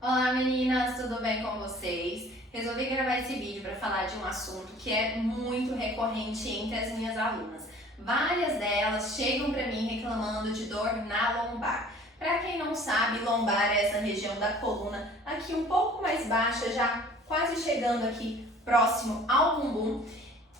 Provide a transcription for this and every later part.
Olá meninas, tudo bem com vocês? Resolvi gravar esse vídeo para falar de um assunto que é muito recorrente entre as minhas alunas. Várias delas chegam para mim reclamando de dor na lombar. Para quem não sabe, lombar é essa região da coluna aqui um pouco mais baixa, já quase chegando aqui próximo ao bumbum.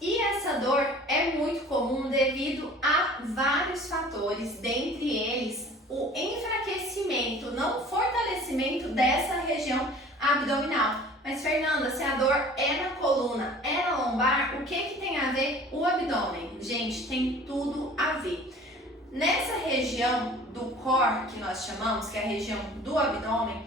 E essa dor é muito comum devido a vários fatores, dentre eles o enfraquecimento, não fortalecimento dessa região abdominal. Mas Fernanda, se a dor é na coluna, é na lombar, o que tem a ver o abdômen? Gente, tem tudo a ver. Nessa região do core, que nós chamamos, que é a região do abdômen,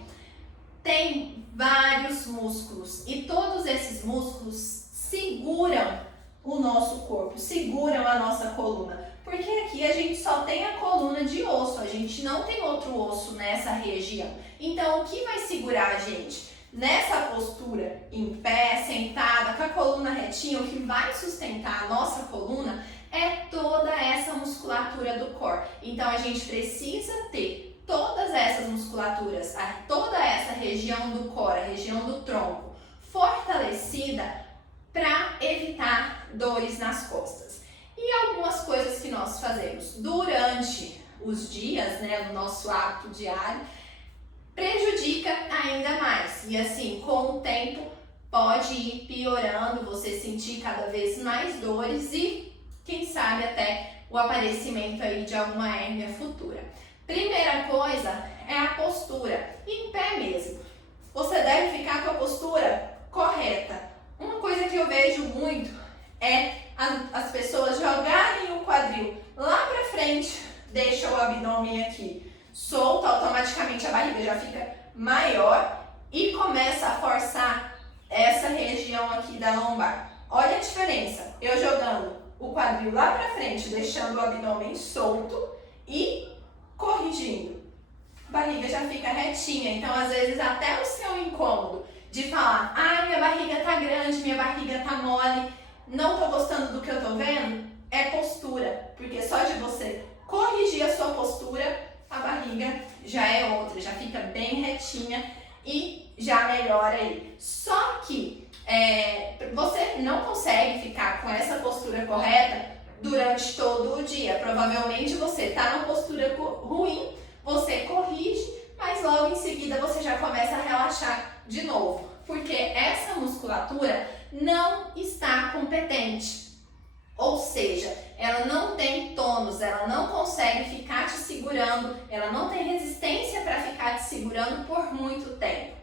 tem vários músculos e todos esses músculos seguram o nosso corpo, seguram a nossa coluna. Porque aqui a gente só tem a coluna de osso, a gente não tem outro osso nessa região. Então, o que vai segurar a gente? Nessa postura, em pé, sentada, com a coluna retinha, o que vai sustentar a nossa coluna é toda essa musculatura do core. Então, a gente precisa ter todas essas musculaturas, toda essa região do core, a região do tronco, fortalecida para evitar dores nas costas. E algumas coisas que nós fazemos durante os dias, no nosso hábito diário, prejudica ainda mais. E assim, com o tempo, pode ir piorando, você sentir cada vez mais dores e, quem sabe, até o aparecimento aí de alguma hérnia futura. Primeira coisa é a postura, em pé mesmo. Você deve ficar com a postura correta. Uma coisa que eu vejo muito é as pessoas jogarem o quadril lá pra frente, deixam o abdômen aqui solto, automaticamente a barriga já fica maior e começa a forçar essa região aqui da lombar. Olha a diferença, eu jogando o quadril lá pra frente, deixando o abdômen solto e corrigindo. A barriga já fica retinha, então às vezes até o seu incômodo de falar, ai, minha barriga tá grande, minha barriga tá mole, não tô gostando do que eu tô vendo, é postura, porque só de você corrigir a sua postura, a barriga já é outra, já fica bem retinha e já melhora aí. Só que você não consegue ficar com essa postura correta durante todo o dia. Provavelmente você tá numa postura ruim, você corrige, mas logo em seguida você já começa a relaxar de novo, porque essa musculatura não está competente, ou seja, ela não tem tônus, ela não consegue ficar te segurando, ela não tem resistência para ficar te segurando por muito tempo.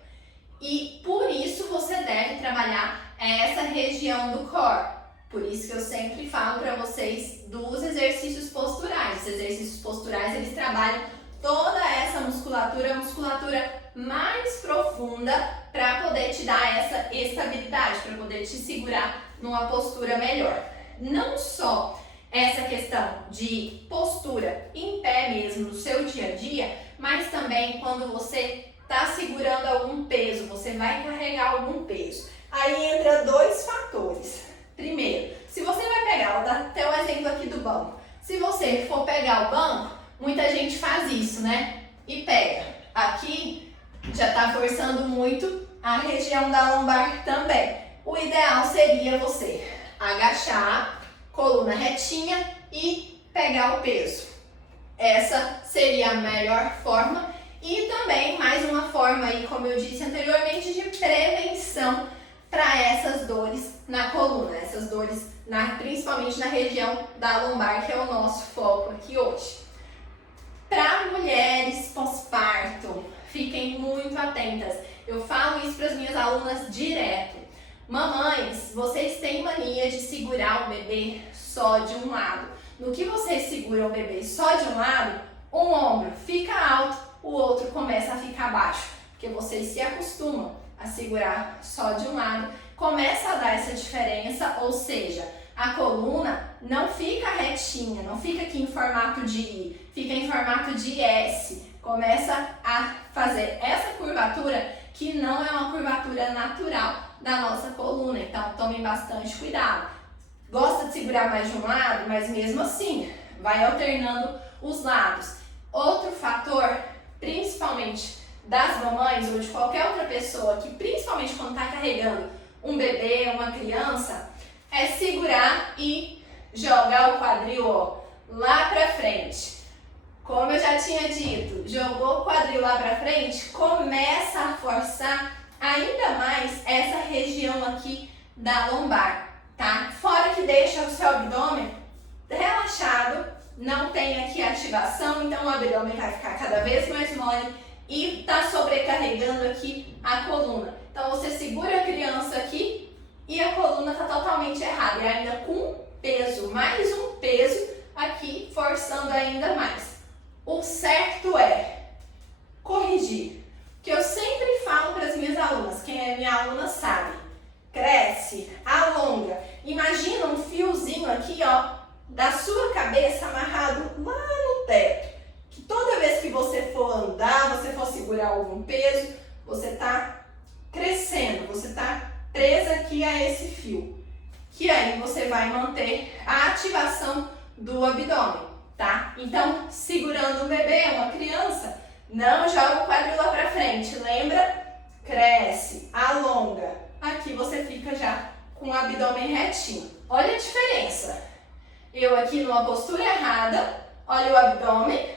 E por isso você deve trabalhar essa região do core. Por isso que eu sempre falo para vocês dos exercícios posturais. Os exercícios posturais, eles trabalham toda essa musculatura, a musculatura mais profunda para poder te dar essa estabilidade, para poder te segurar numa postura melhor. Não só essa questão de postura em pé mesmo no seu dia a dia, mas também quando você está segurando algum peso, você vai carregar algum peso. Aí entra dois fatores. Primeiro, se você vai pegar, vou dar até o exemplo aqui do banco. Se você for pegar o banco, muita gente faz isso, né? E pega. Aqui já está forçando muito a região da lombar também. O ideal seria você agachar, coluna retinha e pegar o peso. Essa seria a melhor forma e também mais uma forma aí, como eu disse anteriormente, de prevenção para essas dores na coluna, essas dores principalmente na região da lombar, que é o nosso foco aqui hoje. Para mulheres pós-parto, fiquem muito atentas. Eu falo isso para as minhas alunas direto. Mamães, vocês têm mania de segurar o bebê só de um lado. No que vocês seguram o bebê só de um lado, um ombro fica alto, o outro começa a ficar baixo. Porque vocês se acostumam a segurar só de um lado, começa a dar essa diferença, ou seja, a coluna não fica retinha, não fica aqui em formato de I, fica em formato de S. Começa a fazer essa curvatura que não é uma curvatura natural da nossa coluna, então tomem bastante cuidado. Gosta de segurar mais de um lado, mas mesmo assim, vai alternando os lados. Outro fator, principalmente das mamães ou de qualquer outra pessoa que, principalmente quando está carregando um bebê, uma criança, é segurar e jogar o quadril, ó, lá pra frente. Como eu já tinha dito, jogou o quadril lá pra frente, começa a forçar ainda mais essa região aqui da lombar, tá? Fora que deixa o seu abdômen relaxado, não tem aqui ativação, então o abdômen vai ficar cada vez mais mole e tá sobrecarregando aqui a coluna. Então você segura a criança aqui e a coluna tá totalmente errada, e ainda com peso, mais um peso aqui, forçando ainda mais. O certo é corrigir, que eu sempre falo para as minhas alunas, quem é minha aluna sabe, cresce, alonga, imagina um fiozinho aqui, ó, da sua cabeça amarrado lá no teto, que toda vez que você for andar, você for segurar algum peso, você tá crescendo, você tá presa aqui a esse fio, que aí você vai manter a ativação do abdômen, tá? Então, segurando um bebê, uma criança, não joga o quadril lá pra frente, lembra? Cresce, alonga, aqui você fica já com o abdômen retinho. Olha a diferença, eu aqui numa postura errada, olha o abdômen,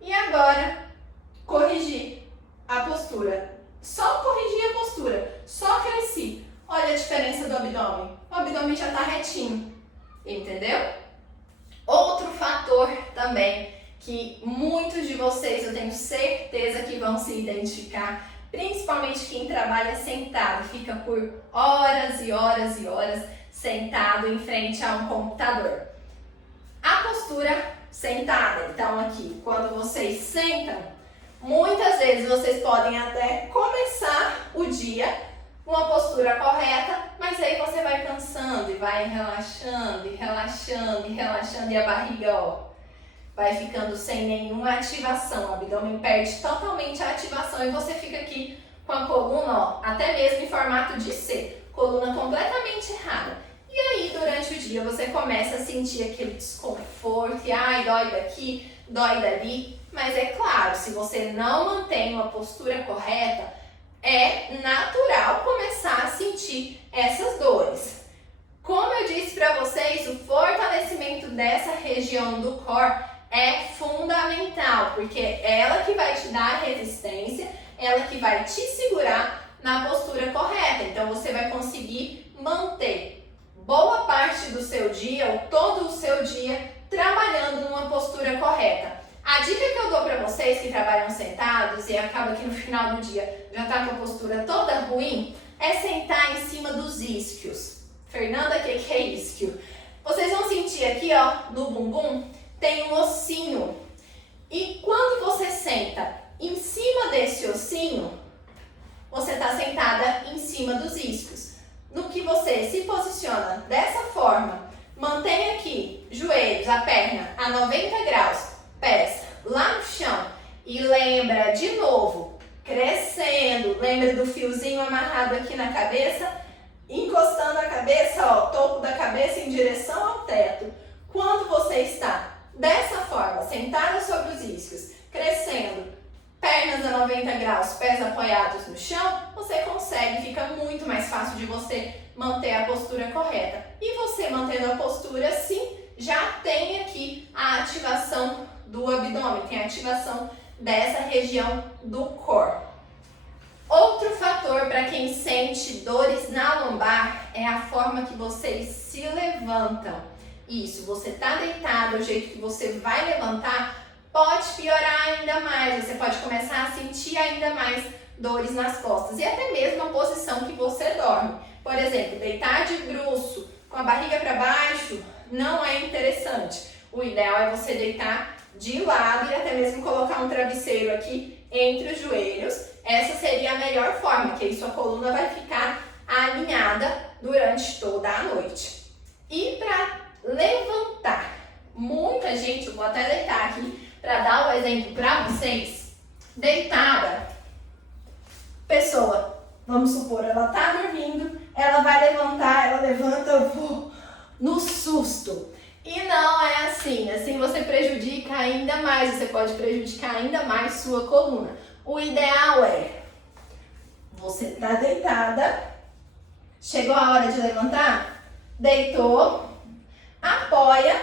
e agora corrigir a postura, só corrigir a postura, só cresci. Olha a diferença do abdômen, o abdômen já tá retinho, entendeu? Outro fator também que muitos de vocês, eu tenho certeza que vão se identificar, principalmente quem trabalha sentado, fica por horas e horas e horas sentado em frente a um computador. A postura sentada, então aqui, quando vocês sentam, muitas vezes vocês podem até começar o dia com a postura correta, mas aí você vai cansando e vai relaxando e relaxando e relaxando, e a barriga, ó, vai ficando sem nenhuma ativação, o abdômen perde totalmente a ativação e você fica aqui com a coluna, ó, até mesmo em formato de C, coluna completamente errada. E aí, durante o dia, você começa a sentir aquele desconforto, e ai, dói daqui, dói dali, mas é claro, se você não mantém uma postura correta, é natural começar a sentir essas dores. Como eu disse para vocês, o fortalecimento dessa região do core é fundamental, porque é ela que vai te dar a resistência, ela que vai te segurar na postura correta. Então você vai conseguir manter boa parte do seu dia, ou todo o seu dia, trabalhando numa postura correta. A dica que eu dou para vocês que trabalham sentados e acaba que no final do dia já tá com a postura toda ruim, é sentar em cima dos isquios. Fernanda, o que é isquio? Vocês vão sentir aqui, ó, no bumbum, tem um ossinho. E quando você senta em cima desse ossinho, você tá sentada em cima dos isquios. No que você se posiciona dessa forma, mantém aqui, joelhos, a perna a 90 graus, pés lá no chão, e lembra de novo, crescendo, lembra do fiozinho amarrado aqui na cabeça, encostando a cabeça, ó, topo da cabeça em direção ao teto. Quando você está dessa forma, sentada sobre os isquios, crescendo, pernas a 90 graus, pés apoiados no chão, você consegue, fica muito mais fácil de você manter a postura correta. E você mantendo a postura assim, já tem aqui a ativação do abdômen, tem a ativação dessa região do core. Outro fator para quem sente dores na lombar é a forma que vocês se levantam. Isso, você está deitado, o jeito que você vai levantar pode piorar ainda mais, você pode começar a sentir ainda mais dores nas costas e até mesmo a posição que você dorme. Por exemplo, deitar de bruço com a barriga para baixo não é interessante. O ideal é você deitar de lado e até mesmo colocar um travesseiro aqui entre os joelhos. Essa seria a melhor forma, que aí sua coluna vai ficar alinhada durante toda a noite. E para levantar, muita gente, eu vou até deitar aqui para dar o exemplo para vocês, deitada, pessoa, vamos supor, ela tá dormindo, ela vai levantar, ela levanta no susto. E não é assim, assim você prejudica ainda mais, você pode prejudicar ainda mais sua coluna. O ideal é você tá deitada, chegou a hora de levantar, deitou, apoia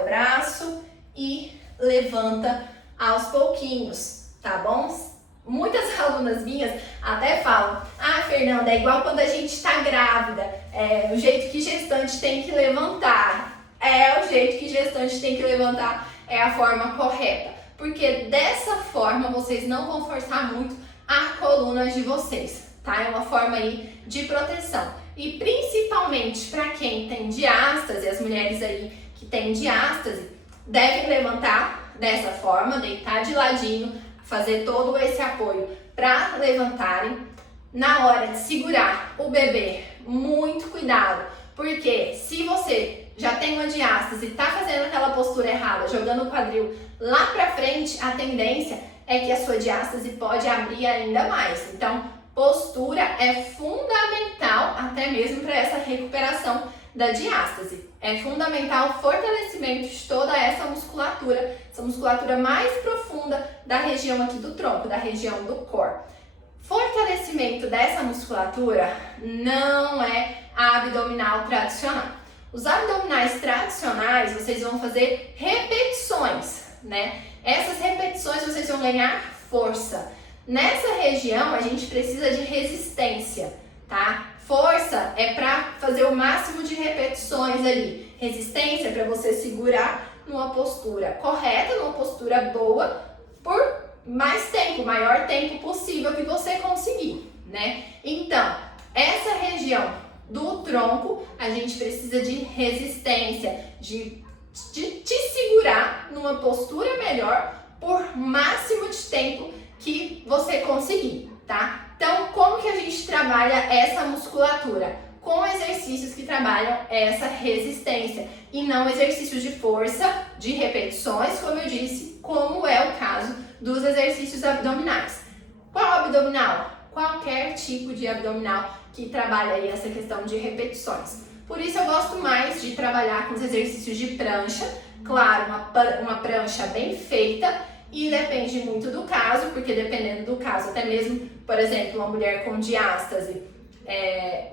o braço e levanta aos pouquinhos, tá bom? Muitas alunas minhas até falam, Fernanda, é igual quando a gente tá grávida, é o jeito que gestante tem que levantar. É o jeito que gestante tem que levantar, é a forma correta. Porque dessa forma vocês não vão forçar muito a coluna de vocês, tá? É uma forma aí de proteção. E principalmente para quem tem diástase, as mulheres aí que têm diástase, devem levantar dessa forma, deitar de ladinho, fazer todo esse apoio para levantarem. Na hora de segurar o bebê, muito cuidado, porque se você já tem uma diástase e tá fazendo aquela postura errada, jogando o quadril lá pra frente, a tendência é que a sua diástase pode abrir ainda mais. Então, postura é fundamental até mesmo para essa recuperação da diástase. É fundamental o fortalecimento de toda essa musculatura mais profunda da região aqui do tronco, da região do core. Fortalecimento dessa musculatura não é abdominal tradicional. Os abdominais tradicionais, vocês vão fazer repetições, né? Essas repetições vocês vão ganhar força. Nessa região, a gente precisa de resistência, tá? Força é para fazer o máximo de repetições ali. Resistência é para você segurar numa postura correta, numa postura boa, por mais tempo, maior tempo possível que você conseguir, né? Então, essa região do tronco, a gente precisa de resistência, de te segurar numa postura melhor por máximo de tempo que você conseguir, tá? Então, como que a gente trabalha essa musculatura? Com exercícios que trabalham essa resistência e não exercícios de força, de repetições, como eu disse, como é o caso dos exercícios abdominais. Qual abdominal? Qualquer tipo de abdominal que trabalha aí essa questão de repetições. Por isso eu gosto mais de trabalhar com os exercícios de prancha, claro, uma prancha bem feita, e depende muito do caso, porque dependendo do caso, até mesmo, por exemplo, uma mulher com diástase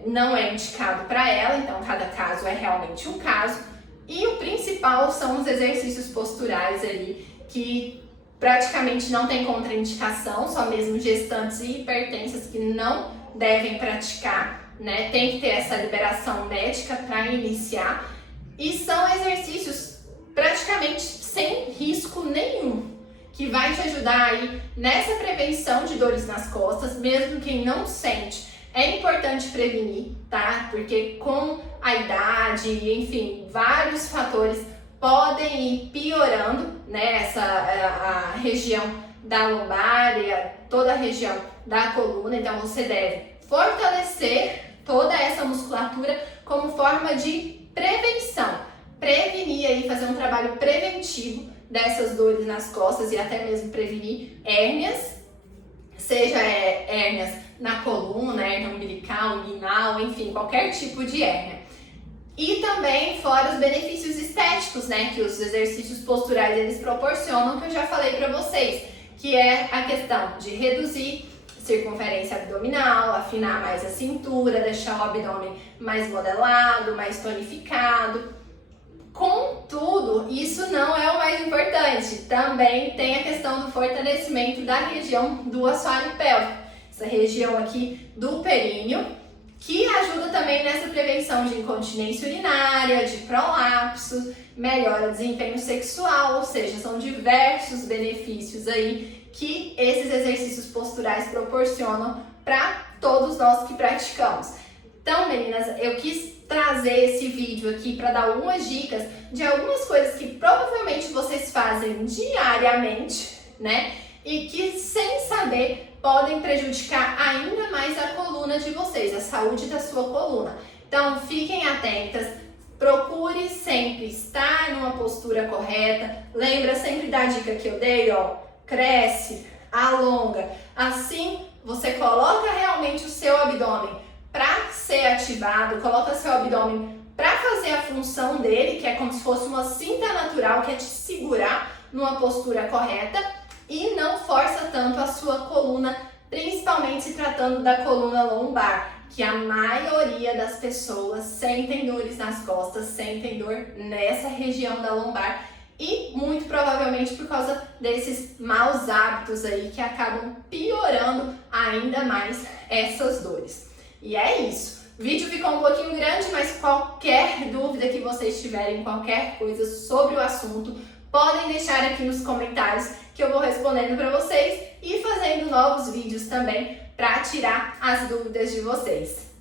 não é indicado para ela, então cada caso é realmente um caso. E o principal são os exercícios posturais ali, que praticamente não tem contraindicação, só mesmo gestantes e hipertensas que não devem praticar, né? Tem que ter essa liberação médica para iniciar. E são exercícios praticamente sem risco nenhum, que vai te ajudar aí nessa prevenção de dores nas costas, mesmo quem não sente. É importante prevenir, tá? Porque com a idade, enfim, vários fatores podem ir piorando, né? A região da lombar e toda a região da coluna. Então você deve fortalecer toda essa musculatura como forma de prevenção. Prevenir aí, fazer um trabalho preventivo dessas dores nas costas e até mesmo prevenir hérnias, seja hérnias na coluna, hérnia umbilical, inguinal, enfim, qualquer tipo de hérnia. E também fora os benefícios estéticos, né, que os exercícios posturais eles proporcionam, que eu já falei para vocês, que é a questão de reduzir circunferência abdominal, afinar mais a cintura, deixar o abdômen mais modelado, mais tonificado. Contudo, isso não é o mais importante. Também tem a questão do fortalecimento da região do assoalho pélvico, essa região aqui do períneo, que ajuda também nessa prevenção de incontinência urinária, de prolapso, melhora o desempenho sexual, ou seja, são diversos benefícios aí que esses exercícios posturais proporcionam para todos nós que praticamos. Então, meninas, eu quis trazer esse vídeo aqui para dar algumas dicas de algumas coisas que provavelmente vocês fazem diariamente, né? E que, sem saber, podem prejudicar ainda mais a coluna de vocês, a saúde da sua coluna. Então, fiquem atentas, procure sempre estar numa postura correta. Lembra sempre da dica que eu dei, ó, cresce, alonga. Assim, você coloca realmente o seu abdômen para ser ativado, coloca seu abdômen para fazer a função dele, que é como se fosse uma cinta natural, que é te segurar numa postura correta, e tanto a sua coluna, principalmente se tratando da coluna lombar, que a maioria das pessoas sentem dores nas costas, sentem dor nessa região da lombar e muito provavelmente por causa desses maus hábitos aí que acabam piorando ainda mais essas dores. E é isso. O vídeo ficou um pouquinho grande, mas qualquer dúvida que vocês tiverem, qualquer coisa sobre o assunto, podem deixar aqui nos comentários que eu vou respondendo para vocês e fazendo novos vídeos também para tirar as dúvidas de vocês.